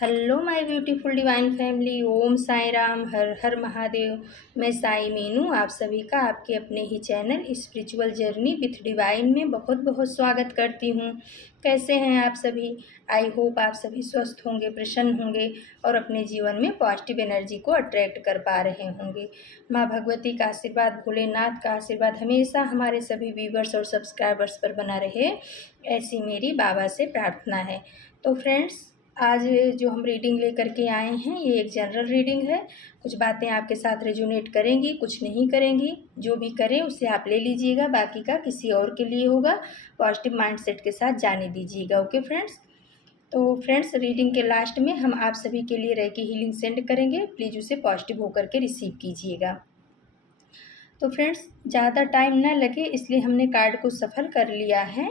Hello my beautiful divine family. Om Sai Ram, हर हर महादेव। मैं साई मीनू आप सभी का आपके अपने ही channel spiritual journey with divine में बहुत बहुत स्वागत करती हूँ। कैसे हैं आप सभी? आई होप आप सभी स्वस्थ होंगे, प्रसन्न होंगे और अपने जीवन में पॉजिटिव एनर्जी को अट्रैक्ट कर पा रहे होंगे। माँ भगवती का आशीर्वाद, भोलेनाथ का आशीर्वाद हमेशा हमारे सभी व्यूवर्स और सब्सक्राइबर्स पर बना रहे, ऐसी मेरी बाबा से प्रार्थना है। तो फ्रेंड्स, आज जो हम रीडिंग लेकर के आए हैं ये एक जनरल रीडिंग है। कुछ बातें आपके साथ रेजोनेट करेंगी, कुछ नहीं करेंगी। जो भी करें उसे आप ले लीजिएगा, बाकी का किसी और के लिए होगा। पॉजिटिव माइंडसेट के साथ जाने दीजिएगा। Okay friends. तो फ्रेंड्स, रीडिंग के लास्ट में हम आप सभी के लिए रेकी हीलिंग सेंड करेंगे। प्लीज़ उसे पॉजिटिव होकर के रिसीव कीजिएगा। तो फ्रेंड्स, ज़्यादा टाइम ना लगे इसलिए हमने कार्ड को सफल कर लिया है।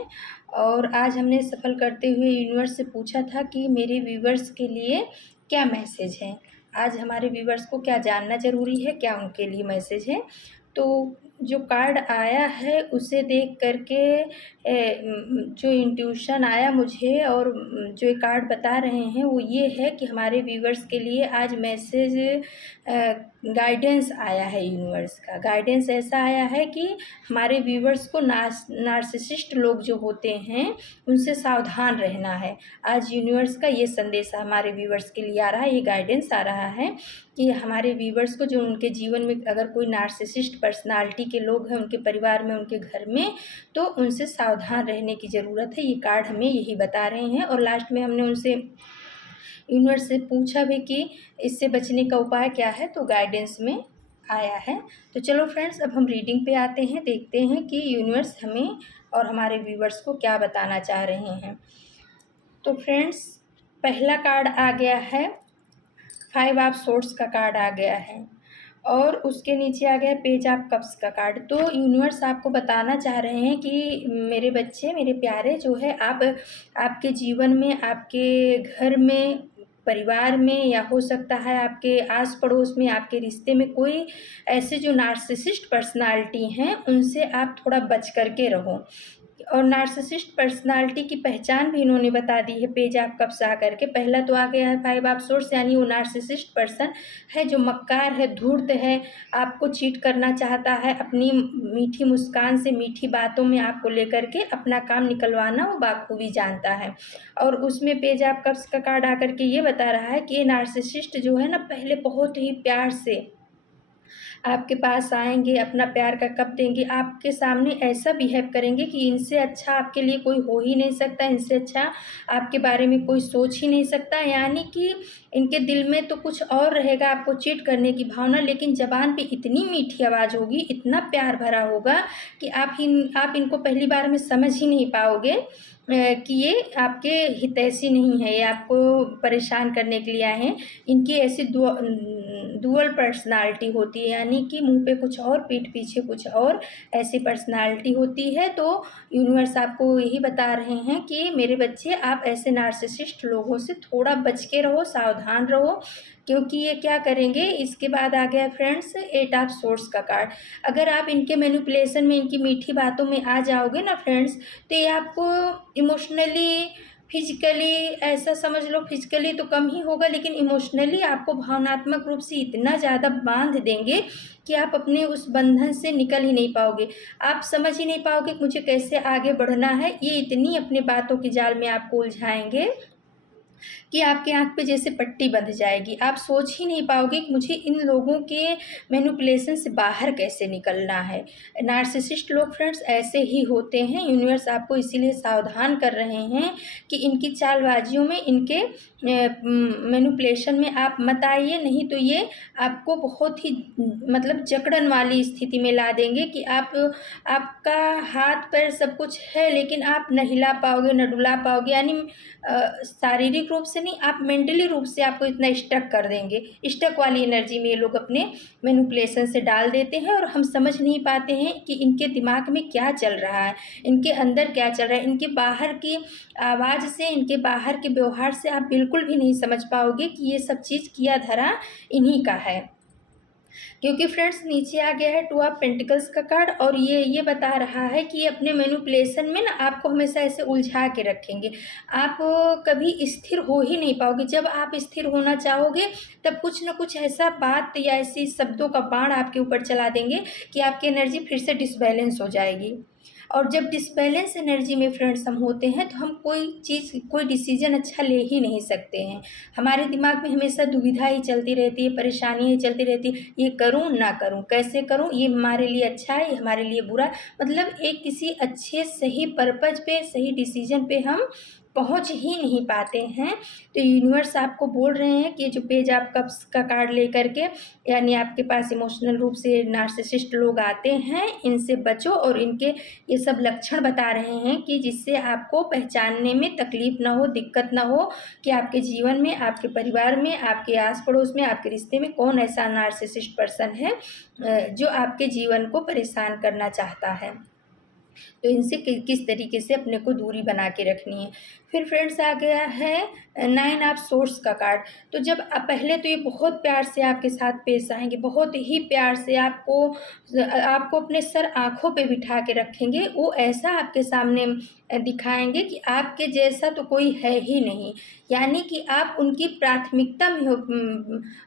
और आज हमने सफल करते हुए यूनिवर्स से पूछा था कि मेरे व्यूवर्स के लिए क्या मैसेज है। आज हमारे व्यूवर्स को क्या जानना ज़रूरी है, क्या उनके लिए मैसेज है। तो जो कार्ड आया है उसे देख करके जो इंट्यूशन आया मुझे और जो ये कार्ड बता रहे हैं वो ये है कि हमारे व्यूवर्स के लिए आज मैसेज गाइडेंस आया है। यूनिवर्स का गाइडेंस ऐसा आया है कि हमारे व्यूवर्स को नार्सिसिस्ट लोग जो होते हैं उनसे सावधान रहना है। आज यूनिवर्स का ये संदेश हमारे व्यूवर्स के लिए आ रहा है, ये गाइडेंस आ रहा है कि हमारे व्यूवर्स को जो उनके जीवन में अगर कोई नार्सिसिस्ट पर्सनालिटी के लोग हैं उनके परिवार में, उनके घर में, तो उनसे सावधान रहने की ज़रूरत है। ये कार्ड हमें यही बता रहे हैं। और लास्ट में हमने उनसे यूनिवर्स से पूछा भी कि इससे बचने का उपाय क्या है, तो गाइडेंस में आया है। तो चलो फ्रेंड्स, अब हम रीडिंग पे आते हैं, देखते हैं कि यूनिवर्स हमें और हमारे व्यूवर्स को क्या बताना चाह रहे हैं। तो फ्रेंड्स, पहला कार्ड आ गया है, 5 ऑफ सोर्ड्स का कार्ड आ गया है और उसके नीचे आ गया पेज ऑफ कप्स का कार्ड। तो यूनिवर्स आपको बताना चाह रहे हैं कि मेरे बच्चे, मेरे प्यारे, जो है आप आपके जीवन में, आपके घर में, परिवार में, या हो सकता है आपके आस पड़ोस में, आपके रिश्ते में कोई ऐसे जो नार्सिसिस्ट पर्सनालिटी हैं उनसे आप थोड़ा बच करके रहो। और नार्सिसिस्ट पर्सनालिटी की पहचान भी इन्होंने बता दी है पेज ऑफ कप्स आ करके। पहला तो आ गया है 5 ऑफ सोर्ड्स, यानी वो नार्सिसिस्ट पर्सन है जो मक्कार है, धूर्त है, आपको चीट करना चाहता है, अपनी मीठी मुस्कान से, मीठी बातों में आपको लेकर के अपना काम निकलवाना वो बाखूबी जानता है। और उसमें पेज ऑफ कप्स का कार्ड आकर के ये बता रहा है कि ये नार्सिसिस्ट जो है ना, पहले बहुत ही प्यार से आपके पास आएंगे, अपना प्यार का कप देंगे, आपके सामने ऐसा बिहेव करेंगे कि इनसे अच्छा आपके लिए कोई हो ही नहीं सकता, इनसे अच्छा आपके बारे में कोई सोच ही नहीं सकता। यानी कि इनके दिल में तो कुछ और रहेगा, आपको चीट करने की भावना, लेकिन ज़बान पे इतनी मीठी आवाज़ होगी, इतना प्यार भरा होगा कि आप इनको पहली बार में समझ ही नहीं पाओगे कि ये आपके हितैषी नहीं है, ये आपको परेशान करने के लिए आए हैं। इनकी ऐसी डुअल पर्सनालिटी होती है, यानी कि मुंह पे कुछ और, पीठ पीछे कुछ और, ऐसी पर्सनालिटी होती है। तो यूनिवर्स आपको यही बता रहे हैं कि मेरे बच्चे, आप ऐसे नार्सिसिस्ट लोगों से थोड़ा बच के रहो, सावधान रहो, क्योंकि ये क्या करेंगे। इसके बाद आ गया फ्रेंड्स 8 ऑफ सोर्ड्स का कार्ड। अगर आप इनके मैनिपुलेशन में, इनकी मीठी बातों में आ जाओगे ना फ्रेंड्स, तो ये आपको इमोशनली, फिजिकली, ऐसा समझ लो, फिजिकली तो कम ही होगा लेकिन इमोशनली आपको भावनात्मक रूप से इतना ज़्यादा बांध देंगे कि आप अपने उस बंधन से निकल ही नहीं पाओगे। आप समझ ही नहीं पाओगे कि मुझे कैसे आगे बढ़ना है। ये इतनी अपने बातों के जाल में आपको उलझाएंगे कि आपके आँख पे जैसे पट्टी बंध जाएगी। आप सोच ही नहीं पाओगे कि मुझे इन लोगों के मैनिपुलेशन से बाहर कैसे निकलना है। नार्सिसिस्ट लोग फ्रेंड्स ऐसे ही होते हैं। यूनिवर्स आपको इसीलिए सावधान कर रहे हैं कि इनकी चालबाजियों में, इनके मैनिपुलेशन में आप मत आइए, नहीं तो ये आपको बहुत ही मतलब जकड़न वाली स्थिति में ला देंगे कि आपका हाथ पैर सब कुछ है लेकिन आप न हिला पाओगे, न डुला पाओगे। यानी शारीरिक रूप से नहीं, आप मेंटली रूप से आपको इतना स्टक कर देंगे। स्टक वाली एनर्जी में ये लोग अपने मैनिपुलेशन से डाल देते हैं और हम समझ नहीं पाते हैं कि इनके दिमाग में क्या चल रहा है, इनके अंदर क्या चल रहा है। इनके बाहर की आवाज़ से, इनके बाहर के व्यवहार से आप बिल्कुल भी नहीं समझ पाओगे कि ये सब चीज़ किया धरा इन्हीं का है। क्योंकि फ्रेंड्स नीचे आ गया है टू ऑफ पेंटिकल्स का कार्ड, और ये बता रहा है कि ये अपने मैनिपुलेशन में ना आपको हमेशा ऐसे उलझा के रखेंगे। आप कभी स्थिर हो ही नहीं पाओगे। जब आप स्थिर होना चाहोगे तब कुछ ना कुछ ऐसा बात या ऐसी शब्दों का बाण आपके ऊपर चला देंगे कि आपकी एनर्जी फिर से डिसबैलेंस हो जाएगी। और जब डिसबैलेंस एनर्जी में फ्रेंड्स हम होते हैं तो हम कोई डिसीजन अच्छा ले ही नहीं सकते हैं। हमारे दिमाग में हमेशा दुविधा ही चलती रहती है, परेशानियाँ ही चलती रहती है, ये करूँ ना करूँ, कैसे करूँ, ये हमारे लिए अच्छा है, ये हमारे लिए बुरा है। मतलब एक किसी अच्छे सही पर्पज़ पे, सही डिसीजन पे हम पहुँच ही नहीं पाते हैं। तो यूनिवर्स आपको बोल रहे हैं कि जो पेज ऑफ कप्स का कार्ड लेकर के, यानी आपके पास इमोशनल रूप से नार्सिसिस्ट लोग आते हैं, इनसे बचो। और इनके ये सब लक्षण बता रहे हैं कि जिससे आपको पहचानने में तकलीफ़ ना हो, दिक्कत ना हो कि आपके जीवन में, आपके परिवार में, आपके आस पड़ोस में, आपके रिश्ते में कौन ऐसा नार्सिसिस्ट पर्सन है जो आपके जीवन को परेशान करना चाहता है। तो इनसे किस तरीके से अपने को दूरी बना के रखनी है। फिर फ्रेंड्स आ गया है नाइन ऑफ सोर्स का कार्ड। तो जब पहले तो ये बहुत प्यार से आपके साथ पेश आएंगे, बहुत ही प्यार से आपको आपको अपने सर आँखों पे बिठा के रखेंगे। वो ऐसा आपके सामने दिखाएंगे कि आपके जैसा तो कोई है ही नहीं, यानी कि आप उनकी प्राथमिकता में हो,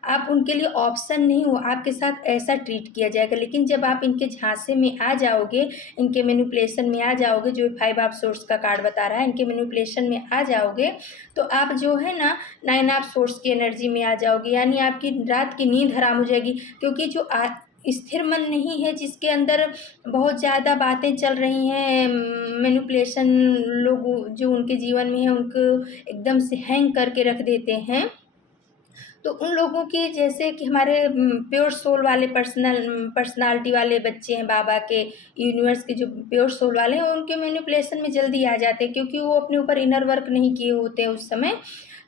आप उनके लिए ऑप्शन नहीं हो, आपके साथ ऐसा ट्रीट किया जाएगा। लेकिन जब आप इनके झांसे में आ जाओगे, इनके मैनिपुलेशन में आ जाओगे, जो फाइव ऑफ सोर्स का कार्ड बता रहा है, इनके मैनिपुलेशन में आ जाओगे तो आप जो है ना नाइन ऑफ सोर्स की एनर्जी में आ जाओगे, यानी आपकी रात की नींद हराम हो जाएगी। क्योंकि जो स्थिर मन नहीं है, जिसके अंदर बहुत ज़्यादा बातें चल रही हैं, मैनिपुलेशन लोग जो उनके जीवन में है उनको एकदम से हैंग करके रख देते हैं। तो उन लोगों की, जैसे कि हमारे प्योर सोल वाले पर्सनालिटी वाले बच्चे हैं बाबा के, यूनिवर्स के जो प्योर सोल वाले हैं, उनके मैनिपुलेशन में जल्दी आ जाते हैं, क्योंकि वो अपने ऊपर इनर वर्क नहीं किए होते हैं उस समय।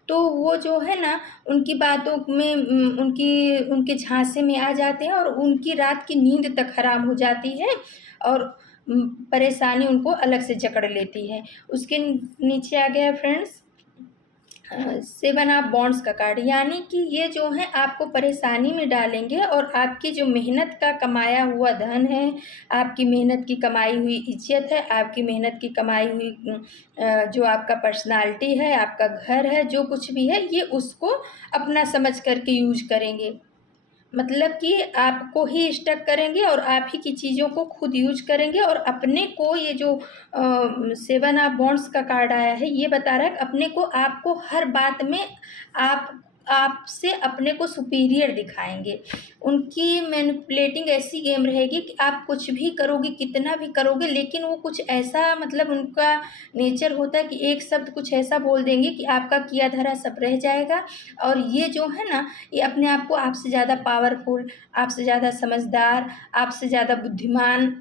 तो वो जो है ना उनकी बातों में उनके झांसे में आ जाते हैं और उनकी रात की नींद तक हराम हो जाती है, और परेशानी उनको अलग से जकड़ लेती है। उसके नीचे आ गया फ्रेंड्स सेवन ऑफ बॉन्ड्स का कार्ड, यानी कि ये जो है आपको परेशानी में डालेंगे, और आपकी जो मेहनत का कमाया हुआ धन है, आपकी मेहनत की कमाई हुई इज्जत है, आपकी मेहनत की कमाई हुई जो आपका पर्सनालिटी है, आपका घर है, जो कुछ भी है, ये उसको अपना समझ करके यूज करेंगे। मतलब कि आपको ही स्टक करेंगे और आप ही की चीज़ों को खुद यूज करेंगे, और अपने को ये जो सेवन ऑफ बॉन्ड्स का कार्ड आया है ये बता रहा है कि अपने को, आपको हर बात में आप आपसे अपने को सुपीरियर दिखाएंगे। उनकी मैनिपुलेटिंग ऐसी गेम रहेगी कि आप कुछ भी करोगे, कितना भी करोगे, लेकिन वो कुछ ऐसा, मतलब उनका नेचर होता है कि एक शब्द कुछ ऐसा बोल देंगे कि आपका किया धरा सब रह जाएगा। और ये जो है ना, ये अपने आप को आपसे ज़्यादा पावरफुल, आपसे ज़्यादा समझदार, आपसे ज़्यादा बुद्धिमान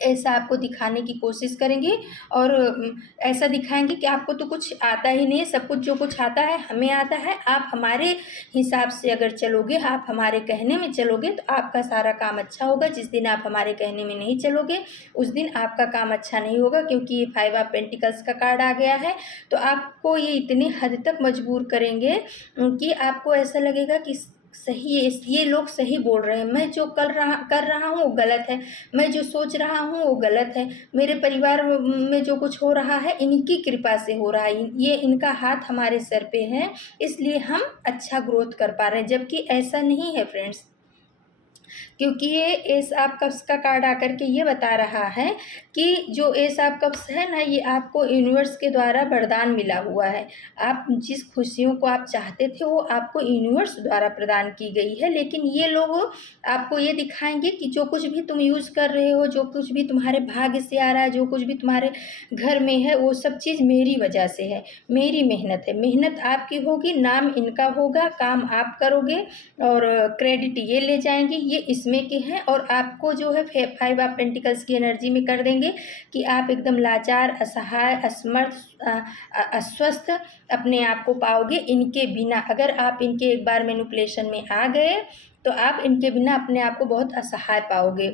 ऐसा आपको दिखाने की कोशिश करेंगे। और ऐसा दिखाएंगे कि आपको तो कुछ आता ही नहीं है, सब कुछ जो कुछ आता है हमें आता है। आप हमारे हिसाब से अगर चलोगे, आप हमारे कहने में चलोगे तो आपका सारा काम अच्छा होगा। जिस दिन आप हमारे कहने में नहीं चलोगे उस दिन आपका काम अच्छा नहीं होगा, क्योंकि ये फाइव ऑफ पेंटिकल्स का कार्ड आ गया है। तो आपको ये इतनी हद तक मजबूर करेंगे कि आपको ऐसा लगेगा कि सही है, ये लोग सही बोल रहे हैं, मैं जो कर रहा हूँ वो गलत है, मैं जो सोच रहा हूँ वो गलत है, मेरे परिवार में जो कुछ हो रहा है इनकी कृपा से हो रहा है, ये इनका हाथ हमारे सर पे है, इसलिए हम अच्छा ग्रोथ कर पा रहे हैं। जबकि ऐसा नहीं है फ्रेंड्स, क्योंकि ये एस ऑफ कप्स का कार्ड आकर के ये बता रहा है कि जो एस ऑफ कप्स है ना, ये आपको यूनिवर्स के द्वारा वरदान मिला हुआ है। आप जिस खुशियों को आप चाहते थे वो आपको यूनिवर्स द्वारा प्रदान की गई है। लेकिन ये लोग आपको ये दिखाएंगे कि जो कुछ भी तुम यूज़ कर रहे हो, जो कुछ भी तुम्हारे भाग्य से आ रहा है, जो कुछ भी तुम्हारे घर में है, वो सब चीज़ मेरी वजह से है, मेरी मेहनत है। मेहनत आपकी होगी, नाम इनका होगा, काम आप करोगे, और क्रेडिट ये ले जाएंगे, ये इसमें के हैं। और आपको जो है फाइव ऑफ पेंटिकल्स की एनर्जी में कर देंगे कि आप एकदम लाचार, असहाय, असमर्थ, अस्वस्थ अपने आप को पाओगे इनके बिना। अगर आप इनके एक बार मैनिपुलेशन में आ गए तो आप इनके बिना अपने आप को बहुत असहाय पाओगे।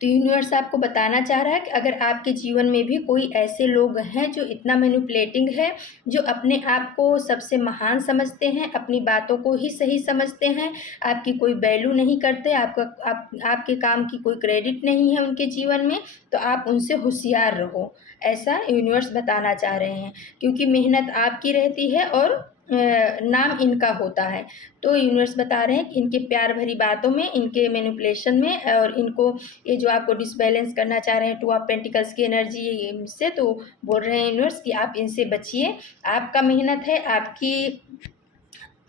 तो यूनिवर्स आपको बताना चाह रहा है कि अगर आपके जीवन में भी कोई ऐसे लोग हैं जो इतना मैनिपुलेटिंग है, जो अपने आप को सबसे महान समझते हैं, अपनी बातों को ही सही समझते हैं, आपकी कोई वैल्यू नहीं करते, आपके काम की कोई क्रेडिट नहीं है उनके जीवन में, तो आप उनसे होशियार रहो, ऐसा यूनिवर्स बताना चाह रहे हैं। क्योंकि मेहनत आपकी रहती है और नाम इनका होता है। तो यूनिवर्स बता रहे हैं कि इनके प्यार भरी बातों में, इनके मैनिपुलेशन में, और इनको ये जो आपको डिसबैलेंस करना चाह रहे हैं टू ऑफ पेंटिकल्स की एनर्जी से, तो बोल रहे हैं यूनिवर्स कि आप इनसे बचिए। आपका मेहनत है,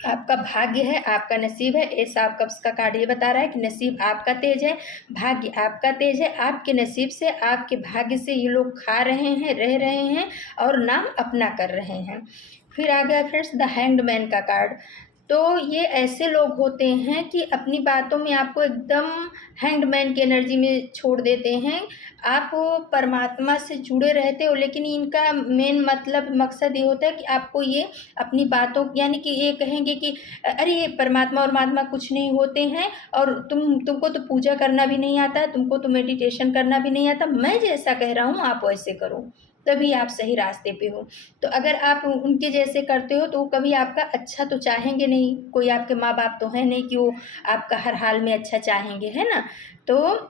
आपका भाग्य है, आपका नसीब है। एस ऑफ कप्स का कार्ड ये बता रहा है कि नसीब आपका तेज है, भाग्य आपका तेज है। आपके नसीब से, आपके भाग्य से ये लोग खा रहे हैं, रह रहे हैं और नाम अपना कर रहे हैं। फिर आ गया फ्रेंड्स द हैंग्ड मैन का कार्ड। तो ये ऐसे लोग होते हैं कि अपनी बातों में आपको एकदम हैंग्ड मैन की एनर्जी में छोड़ देते हैं। आप परमात्मा से जुड़े रहते हो, लेकिन इनका मेन मतलब मकसद ये होता है कि आपको ये अपनी बातों, यानी कि ये कहेंगे कि अरे ये परमात्मा और महात्मा कुछ नहीं होते हैं, और तुमको तो पूजा करना भी नहीं आता, तुमको तो मेडिटेशन करना भी नहीं आता, मैं जैसा कह रहा हूँ आप वैसे करो, तभी आप सही रास्ते पे हो। तो अगर आप उनके जैसे करते हो तो वो कभी आपका अच्छा तो चाहेंगे नहीं। कोई आपके माँ बाप तो है नहीं कि वो आपका हर हाल में अच्छा चाहेंगे, है ना। तो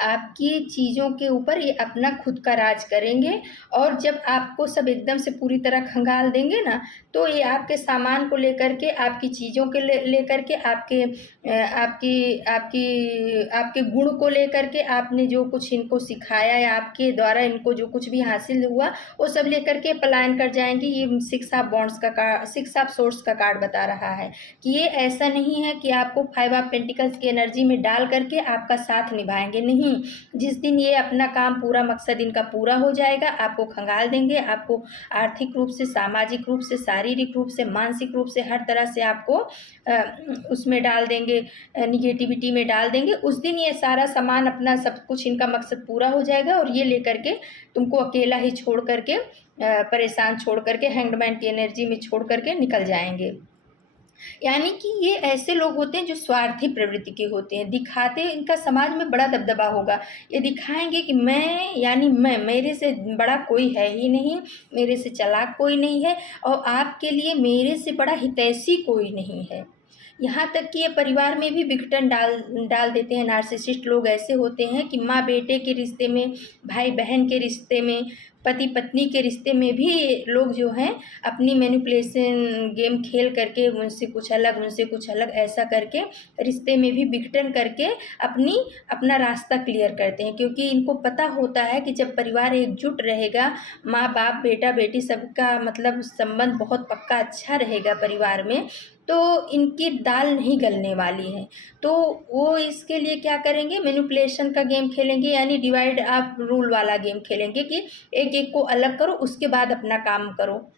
आपकी चीज़ों के ऊपर ये अपना खुद का राज करेंगे, और जब आपको सब एकदम से पूरी तरह खंगाल देंगे ना, तो ये आपके सामान को लेकर के, आपकी चीज़ों के लेकर के, आपके गुण को लेकर के, आपने जो कुछ इनको सिखाया या आपके द्वारा इनको जो कुछ भी हासिल हुआ, वो सब लेकर के पलायन कर जाएंगे। ये सिक्स ऑफ सोर्ड्स का कार्ड बता रहा है कि ये ऐसा नहीं है कि आपको फाइव ऑफ पेंटिकल्स की एनर्जी में डाल करके आपका साथ निभाएंगे, नहीं। जिस दिन ये अपना काम पूरा, मकसद इनका पूरा हो जाएगा, आपको खंगाल देंगे, आपको आर्थिक रूप से, सामाजिक रूप से, शारीरिक रूप से, मानसिक रूप से, हर तरह से आपको उसमें डाल देंगे, निगेटिविटी में डाल देंगे। उस दिन ये सारा सामान, अपना सब कुछ, इनका मकसद पूरा हो जाएगा और ये लेकर के तुमको अकेला ही छोड़ करके, परेशान छोड़ करके, हैंगमैन की एनर्जी में छोड़ करके निकल जाएंगे। यानी कि ये ऐसे लोग होते हैं जो स्वार्थी प्रवृत्ति के होते हैं, दिखाते, इनका समाज में बड़ा दबदबा होगा। ये दिखाएंगे कि मैं, यानी मेरे से बड़ा कोई है ही नहीं, मेरे से चालाक कोई नहीं है, और आपके लिए मेरे से बड़ा हितैषी कोई नहीं है। यहाँ तक कि ये परिवार में भी विघटन डाल देते हैं। नार्सिसिस्ट लोग ऐसे होते हैं कि माँ बेटे के रिश्ते में, भाई बहन के रिश्ते में, पति पत्नी के रिश्ते में भी लोग जो हैं अपनी मैनिपुलेशन गेम खेल करके, मुझसे कुछ अलग ऐसा करके रिश्ते में भी विघटन करके अपना रास्ता क्लियर करते हैं। क्योंकि इनको पता होता है कि जब परिवार एकजुट रहेगा, माँ बाप बेटा बेटी सबका मतलब संबंध बहुत पक्का अच्छा रहेगा परिवार में, तो इनकी दाल नहीं गलने वाली है। तो वो इसके लिए क्या करेंगे, मैनिपुलेशन का गेम खेलेंगे, यानी डिवाइड आप रूल वाला गेम खेलेंगे कि एक एक को अलग करो, उसके बाद अपना काम करो।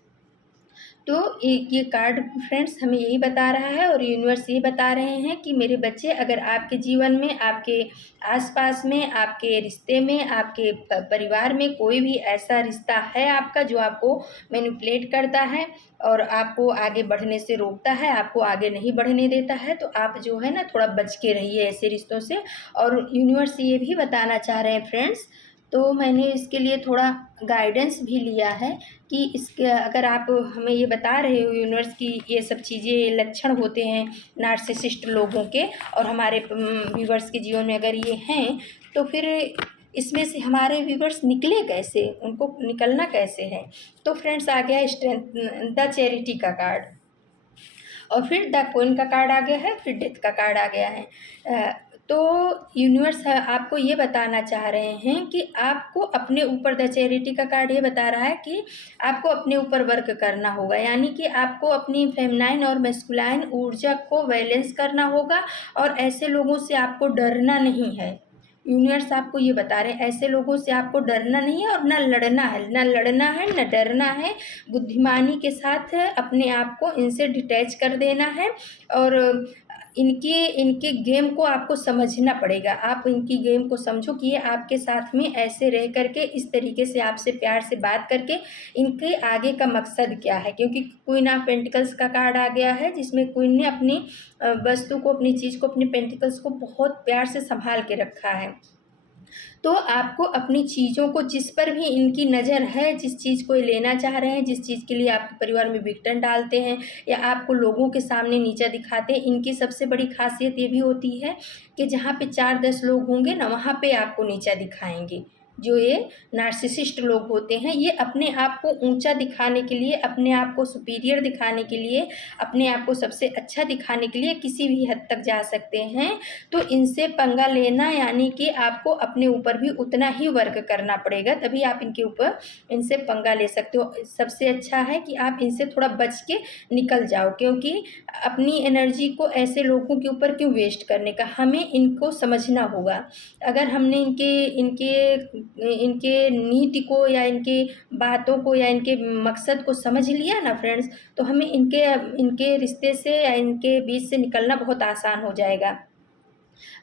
तो ये कार्ड फ्रेंड्स हमें यही बता रहा है, और यूनिवर्स ये बता रहे हैं कि मेरे बच्चे, अगर आपके जीवन में, आपके आसपास में, आपके रिश्ते में, आपके परिवार में कोई भी ऐसा रिश्ता है आपका जो आपको मैनिपुलेट करता है और आपको आगे बढ़ने से रोकता है, आपको आगे नहीं बढ़ने देता है, तो आप जो है ना थोड़ा बच के रहिए ऐसे रिश्तों से। और यूनिवर्स ये भी बताना चाह रहे हैं फ्रेंड्स, तो मैंने इसके लिए थोड़ा गाइडेंस भी लिया है कि इसके, अगर आप हमें ये बता रहे हो यूनिवर्स की ये सब चीज़ें लक्षण होते हैं नार्सिसिस्ट लोगों के, और हमारे व्यूवर्स के जीवन में अगर ये हैं, तो फिर इसमें से हमारे व्यूवर्स निकले कैसे, उनको निकलना कैसे है। तो फ्रेंड्स आ गया स्ट्रेंथ द चैरिटी का कार्ड, और फिर द क्वीन का कार्ड आ गया है, फिर डेथ का कार्ड आ गया है। तो यूनिवर्स आपको ये बताना चाह रहे हैं कि आपको अपने ऊपर, द चैरिटी का कार्ड ये बता रहा है कि आपको अपने ऊपर वर्क करना होगा, यानी कि आपको अपनी फेमिनाइन और मैस्कुलाइन ऊर्जा को बैलेंस करना होगा, और ऐसे लोगों से आपको डरना नहीं है। यूनिवर्स आपको ये बता रहे हैं ऐसे लोगों से आपको डरना नहीं है, और ना लड़ना है, ना लड़ना है, ना डरना है। बुद्धिमानी के साथ अपने आप को इनसे डिटैच कर देना है, और इनके इनके गेम को आपको समझना पड़ेगा। आप इनकी गेम को समझो कि ये आपके साथ में ऐसे रह कर के इस तरीके से आपसे प्यार से बात करके इनके आगे का मकसद क्या है, क्योंकि क्वीन ऑफ पेंटिकल्स का कार्ड आ गया है जिसमें क्वीन ने अपनी वस्तु को, अपनी चीज़ को, अपनी पेंटिकल्स को बहुत प्यार से संभाल के रखा है। तो आपको अपनी चीज़ों को, जिस पर भी इनकी नज़र है, जिस चीज़ को ये लेना चाह रहे हैं, जिस चीज़ के लिए आपके परिवार में विघटन डालते हैं या आपको लोगों के सामने नीचा दिखाते हैं, इनकी सबसे बड़ी खासियत ये भी होती है कि जहाँ पे 4-10 लोग होंगे ना, वहाँ पे आपको नीचा दिखाएंगे। जो ये नार्सिसिस्ट लोग होते हैं, ये अपने आप को ऊंचा दिखाने के लिए, अपने आप को सुपीरियर दिखाने के लिए, अपने आप को सबसे अच्छा दिखाने के लिए किसी भी हद तक जा सकते हैं। तो इनसे पंगा लेना यानी कि आपको अपने ऊपर भी उतना ही वर्क करना पड़ेगा, तभी आप इनसे पंगा ले सकते हो। सबसे अच्छा है कि आप इनसे थोड़ा बच के निकल जाओ, क्योंकि अपनी एनर्जी को ऐसे लोगों के ऊपर क्यों वेस्ट करने का, हमें इनको समझना होगा। अगर हमने इनके नीति को या इनके बातों को या इनके मकसद को समझ लिया ना फ्रेंड्स, तो हमें इनके रिश्ते से या इनके बीच से निकलना बहुत आसान हो जाएगा।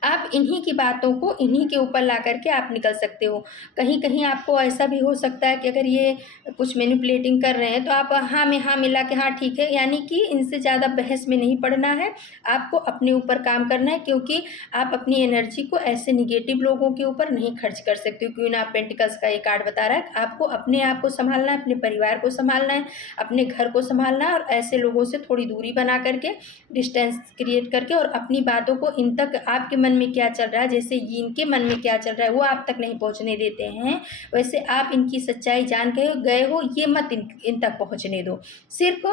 आप इन्हीं की बातों को इन्हीं के ऊपर ला करके आप निकल सकते हो। कहीं-कहीं आपको ऐसा भी हो सकता है कि अगर ये कुछ मैनिपुलेटिंग कर रहे हैं तो आप हाँ में हाँ मिला के हाँ ठीक है, यानी कि इनसे ज़्यादा बहस में नहीं पड़ना है। आपको अपने ऊपर काम करना है, क्योंकि आप अपनी एनर्जी को ऐसे नेगेटिव लोगों के ऊपर नहीं खर्च कर सकते हो। क्वीन ऑफ पेंटिकल्स का ये कार्ड बता रहा है, आपको अपने आप को सँभालना है, अपने परिवार को सँभालना है, अपने घर को सँभालना है और ऐसे लोगों से थोड़ी दूरी बना करके, डिस्टेंस क्रिएट करके और अपनी बातों को इन तक, आपके मन में क्या चल रहा है, जैसे इनके मन में क्या चल रहा है वो आप तक नहीं पहुंचने देते हैं, वैसे आप इनकी सच्चाई जान के गए हो ये मत इन तक पहुंचने दो। सिर्फ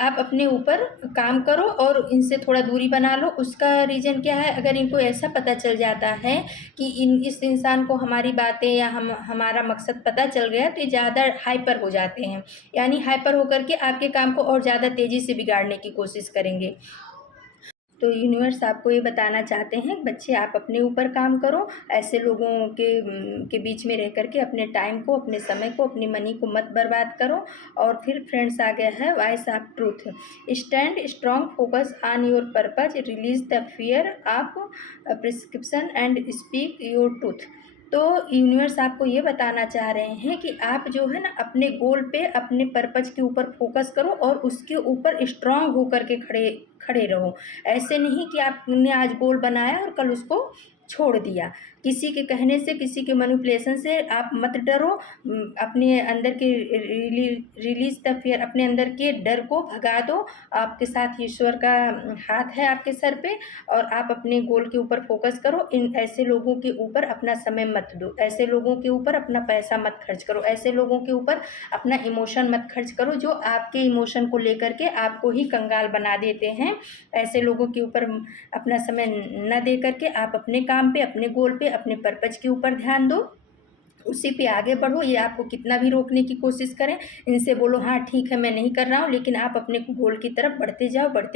आप अपने ऊपर काम करो और इनसे थोड़ा दूरी बना लो। उसका रीज़न क्या है, अगर इनको ऐसा पता चल जाता है कि इस इंसान को हमारी बातें या हमारा मकसद पता चल गया, तो ये ज़्यादा हाइपर हो जाते हैं, यानी हाइपर होकर के आपके काम को और ज़्यादा तेज़ी से बिगाड़ने की कोशिश करेंगे। तो यूनिवर्स आपको ये बताना चाहते हैं, बच्चे आप अपने ऊपर काम करो, ऐसे लोगों के बीच में रह कर के अपने टाइम को, अपने समय को, अपनी मनी को मत बर्बाद करो। और फिर फ्रेंड्स आ गया है voice of truth. Stand strong, focus on your purpose, release the fear of prescription and speak your truth. तो यूनिवर्स आपको ये बताना चाह रहे हैं कि आप जो है ना अपने गोल पे, अपने पर्पज के ऊपर फोकस करो और उसके ऊपर स्ट्रांग होकर के खड़े खड़े रहो। ऐसे नहीं कि आपने आज गोल बनाया और कल उसको छोड़ दिया। किसी के कहने से, किसी के मैनिपुलेशन से आप मत डरो। अपने अंदर के रिलीज द फियर, अपने अंदर के डर को भगा दो। आपके साथ ईश्वर का हाथ है आपके सर पे, और आप अपने गोल के ऊपर फोकस करो। इन ऐसे लोगों के ऊपर अपना समय मत दो, ऐसे लोगों के ऊपर अपना पैसा मत खर्च करो, ऐसे लोगों के ऊपर अपना इमोशन मत खर्च करो जो आपके इमोशन को लेकर के आपको ही कंगाल बना देते हैं। ऐसे लोगों के ऊपर अपना समय न दे करके आप अपने काम पे, अपने गोल पे, अपने पर्पज के ऊपर ध्यान दो, उसी पे आगे बढ़ो। ये आपको कितना भी रोकने की कोशिश करें, इनसे बोलो हाँ ठीक है मैं नहीं कर रहा हूँ, लेकिन आप अपने गोल की तरफ बढ़ते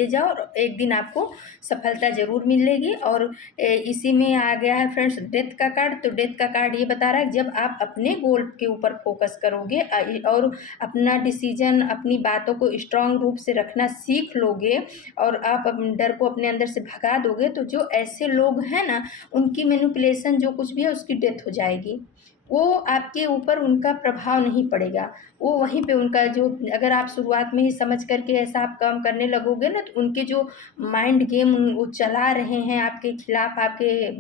जाओ और एक दिन आपको सफलता ज़रूर मिलेगी। और इसी में आ गया है फ्रेंड्स डेथ का कार्ड। तो डेथ का कार्ड ये बता रहा है जब आप अपने गोल के ऊपर फोकस करोगे और अपना डिसीजन, अपनी बातों को स्ट्रांग रूप से रखना सीख लोगे और आप अपने डर को अपने अंदर से भगा दोगे, तो जो ऐसे लोग हैं ना, उनकी मैनिपुलेशन जो कुछ भी है उसकी डेथ हो जाएगी। वो आपके ऊपर उनका प्रभाव नहीं पड़ेगा। वो वहीं पे उनका जो, अगर आप शुरुआत में ही समझ करके ऐसा आप काम करने लगोगे ना, तो उनके जो माइंड गेम वो चला रहे हैं आपके खिलाफ, आपके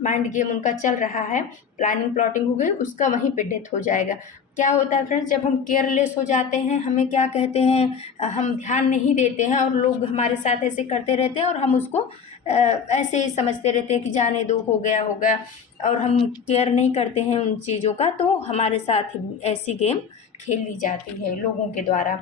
माइंड गेम उनका चल रहा है, प्लानिंग प्लॉटिंग हो गई, उसका वहीं पे डेथ हो जाएगा। क्या होता है फ्रेंड्स, जब हम केयरलेस हो जाते हैं, हमें क्या कहते हैं, हम ध्यान नहीं देते हैं और लोग हमारे साथ ऐसे करते रहते हैं और हम उसको ऐसे ही समझते रहते हैं कि जाने दो, हो गया होगा, और हम केयर नहीं करते हैं उन चीज़ों का, तो हमारे साथ ऐसी गेम खेली जाती है लोगों के द्वारा।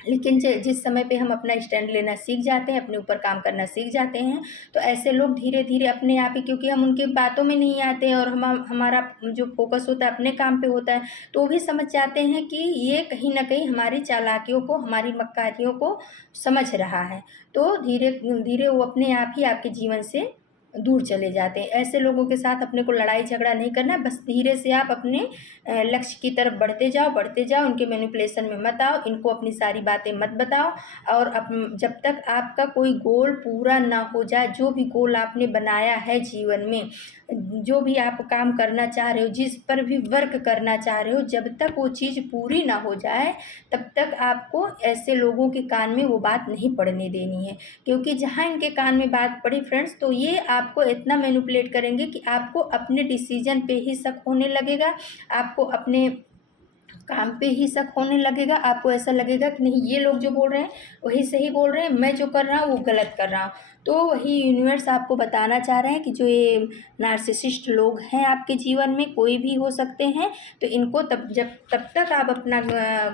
लेकिन जिस समय पे हम अपना स्टैंड लेना सीख जाते हैं, अपने ऊपर काम करना सीख जाते हैं, तो ऐसे लोग धीरे धीरे अपने आप ही, क्योंकि हम उनकी बातों में नहीं आते हैं और हमारा जो फोकस होता है अपने काम पे होता है, तो वो भी समझ जाते हैं कि ये कहीं ना कहीं हमारी चालाकियों को, हमारी मक्कारियों को समझ रहा है। तो धीरे धीरे वो अपने आप ही आपके जीवन से दूर चले जाते हैं। ऐसे लोगों के साथ अपने को लड़ाई झगड़ा नहीं करना है, बस धीरे से आप अपने लक्ष्य की तरफ बढ़ते जाओ, उनके मैनिपुलेशन में मत आओ, इनको अपनी सारी बातें मत बताओ। और जब तक आपका कोई गोल पूरा ना हो जाए, जो भी गोल आपने बनाया है जीवन में, जो भी आप काम करना चाह रहे हो, जिस पर भी वर्क करना चाह रहे हो, जब तक वो चीज़ पूरी ना हो जाए तब तक आपको ऐसे लोगों के कान में वो बात नहीं पड़ने देनी है। क्योंकि जहाँ इनके कान में बात पड़ी फ्रेंड्स, तो ये आपको इतना मैनिपुलेट करेंगे कि आपको अपने डिसीजन पे ही शक होने लगेगा, आपको अपने काम पे ही शक होने लगेगा, आपको ऐसा लगेगा कि नहीं, ये लोग जो बोल रहे हैं वही सही बोल रहे हैं, मैं जो कर रहा हूँ वो गलत कर रहा हूँ। तो वही यूनिवर्स आपको बताना चाह रहे हैं कि जो ये नार्सिसिस्ट लोग हैं आपके जीवन में, कोई भी हो सकते हैं, तो इनको तब तक आप अपना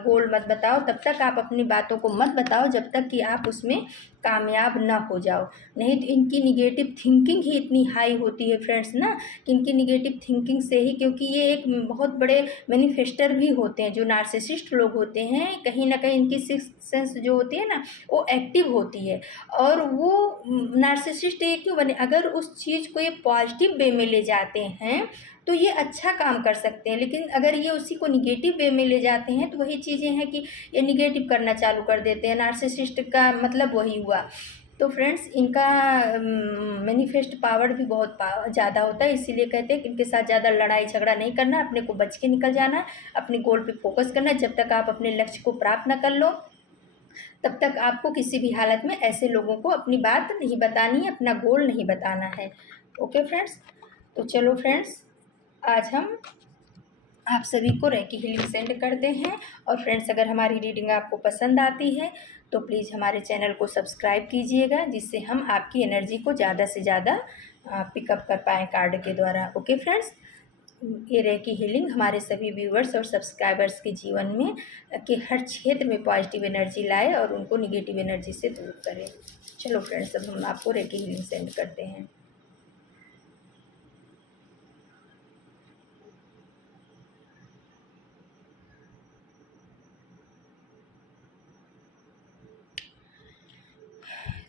गोल मत बताओ, तब तक आप अपनी बातों को मत बताओ जब तक कि आप उसमें कामयाब ना हो जाओ। नहीं तो इनकी निगेटिव थिंकिंग ही इतनी हाई होती है फ्रेंड्स ना, कि इनकी निगेटिव थिंकिंग से ही, क्योंकि ये एक बहुत बड़े मैनिफेस्टर भी होते हैं। जो नार्सिसिस्ट लोग होते हैं, कहीं ना कहीं इनकी सिक्स्थ सेंस जो होती है ना, वो एक्टिव होती है। और वो नार्सिसिस्ट ये क्यों बने, अगर उस चीज़ को ये पॉजिटिव वे में ले जाते हैं तो ये अच्छा काम कर सकते हैं, लेकिन अगर ये उसी को निगेटिव वे में ले जाते हैं तो वही चीज़ें हैं कि ये निगेटिव करना चालू कर देते हैं। नार्सिसिस्ट का मतलब वही हुआ। तो फ्रेंड्स, इनका मैनिफेस्ट पावर भी बहुत ज़्यादा होता है, इसीलिए कहते हैं कि इनके साथ ज़्यादा लड़ाई झगड़ा नहीं करना, अपने को बच के निकल जाना, अपने गोल पे फोकस करना। जब तक आप अपने लक्ष्य को प्राप्त न कर लो, तब तक आपको किसी भी हालत में ऐसे लोगों को अपनी बात नहीं बतानी है, अपना गोल नहीं बताना है। ओके फ्रेंड्स, तो चलो फ्रेंड्स, आज हम आप सभी को रेकी हीलिंग सेंड करते हैं। और फ्रेंड्स, अगर हमारी रीडिंग आपको पसंद आती है तो प्लीज़ हमारे चैनल को सब्सक्राइब कीजिएगा, जिससे हम आपकी एनर्जी को ज़्यादा से ज़्यादा पिकअप कर पाएँ कार्ड के द्वारा। ओके फ्रेंड्स, ये रेकी हीलिंग हमारे सभी व्यूवर्स और सब्सक्राइबर्स के जीवन में के हर क्षेत्र में पॉजिटिव एनर्जी लाए और उनको निगेटिव एनर्जी से दूर करे। चलो फ्रेंड्स, अब हम आपको रेकी हीलिंग सेंड करते हैं।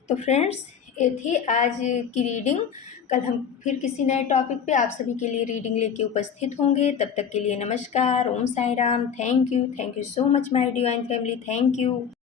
तो फ्रेंड्स, ये थी आज की रीडिंग। कल हम फिर किसी नए टॉपिक पे आप सभी के लिए रीडिंग लेके उपस्थित होंगे। तब तक के लिए नमस्कार, Om Sai Ram. Thank you so much my divine family, thank you.